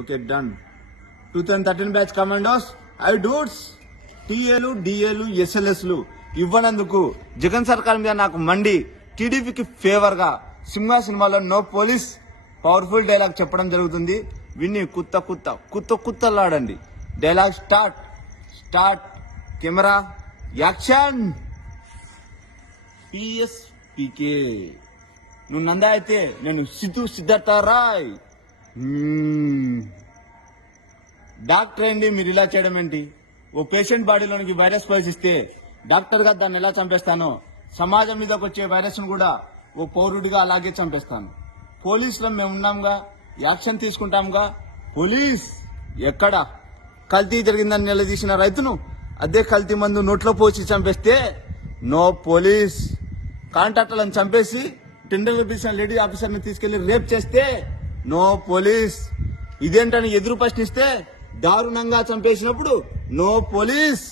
Okay done. 2013 batch commandos ఐ డూట్స్ టీఏలు డిఏలు ఎస్ఎల్ఎస్లు ఇవ్వనందుకు జగన్ సర్కార్ మీద నాకు మండి టీడీపీకి ఫేవర్ గా సింహ సినిమాలో నో పోలీస్ పవర్ఫుల్ డైలాగ్ చెప్పడం జరుగుతుంది. విన్ని కుత్తలాడండి. Dialogue start camera action. PSPK నువ్వు నందా అయితే నేను సిద్ధార్థ రాయ్. డాక్టర్ ఏంటి మీరు ఇలా చేయడం ఏంటి? ఓ పేషెంట్ బాడీలోనికి వైరస్ ప్రవేశిస్తే డాక్టర్ గా దాన్ని ఎలా చంపేస్తానో సమాజం మీదకి వచ్చే వైరస్ ను కూడా ఓ పౌరుడిగా అలాగే చంపేస్తాను. పోలీసులో మేము ఉన్నాంగా, యాక్షన్ తీసుకుంటాంగా. పోలీస్ ఎక్కడ? కల్తీ జరిగిందని నిలదీసిన రైతును అదే కల్తీ మందు నోట్లో పోసి చంపేస్తే నో పోలీస్. కాంట్రాక్టర్లను చంపేసి టెండర్లు పిలిచిన లేడీ ఆఫీసర్ని తీసుకెళ్లి రేప్ చేస్తే నో పోలీస్. ఇదేంటని ఎదురు ప్రశ్నిస్తే దారుణంగా చంపేసినప్పుడు నో పోలీస్.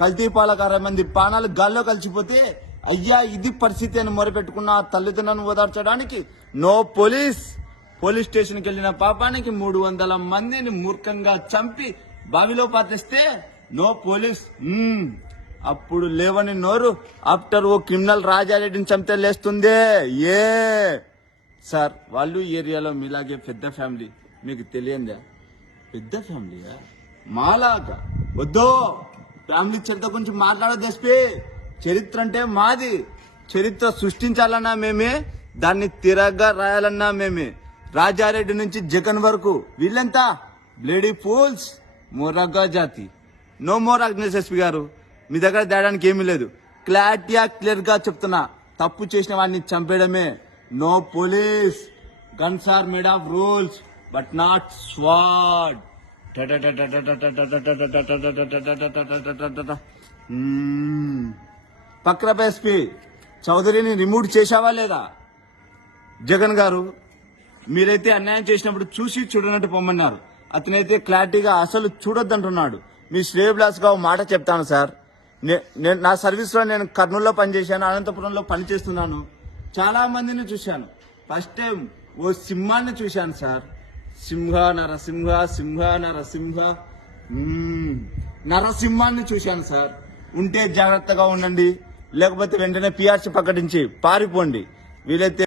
కల్తీ పాలకు 60 మంది ప్రాణాలు గాల్లో కలిసిపోతే అయ్యా ఇది పరిస్థితి అని మొరపెట్టుకున్న ఆ తల్లిదండ్రులను ఓదార్చడానికి నో పోలీస్. పోలీస్ స్టేషన్కి వెళ్లిన పాపానికి 300 మందిని మూర్ఖంగా చంపి బావిలో పాతిస్తే నో పోలీస్. అప్పుడు లేవని నోరు ఆఫ్టర్ ఓ క్రిమినల్ రాజారెడ్డిని చంపితే లేస్తుందే. ఏ సార్ వాళ్ళు ఏరియాలో మీలాగే పెద్ద ఫ్యామిలీ, మీకు తెలియందా? పెద్ద ఫ్యామిలీయా? మాలాగా వద్దో ఫ్యామిలీ చరిత్ర గురించి మాట్లాడదు ఎస్పీ. చరిత్ర అంటే మాది. చరిత్ర సృష్టించాలన్నా మేమే, దాన్ని తిరగ్గా రాయాలన్నా మేమే. రాజారెడ్డి నుంచి జగన్ వరకు వీళ్ళంతా బ్లేడీ ఫూల్స్, మొరగా జాతి. నో మోర్ అగ్నేష్ ఎస్పీ గారు, మీ దగ్గర తేడానికి ఏమీ లేదు. క్లియర్ గా చెప్తున్నా, తప్పు చేసిన వాడిని చంపేయడమే. No police. Guns are made of rules but not squad. పక్రప ఎస్పీ చౌదరిని రిమూవ్ చేశావా లేదా? జగన్ గారు మీరైతే అన్యాయం చేసినప్పుడు చూసి చూడనట్టు పొమ్మన్నారు. అతనైతే క్లారిటీగా అసలు చూడొద్దంటున్నాడు. మీ శ్రేయబ్లాస్ గా మాట చెప్తాను సార్. నా సర్వీస్ లో నేను కర్నూలులో పనిచేశాను, అనంతపురంలో పనిచేస్తున్నాను. చాలా మందిని చూశాను. ఫస్ట్ టైం ఓ సింహాన్ని చూశాను సార్. నరసింహాన్ని చూశాను సార్. ఉంటే జాగ్రత్తగా ఉండండి, లేకపోతే వెంటనే పిఆర్సీ ప్రకటించి పారిపోండి. వీలైతే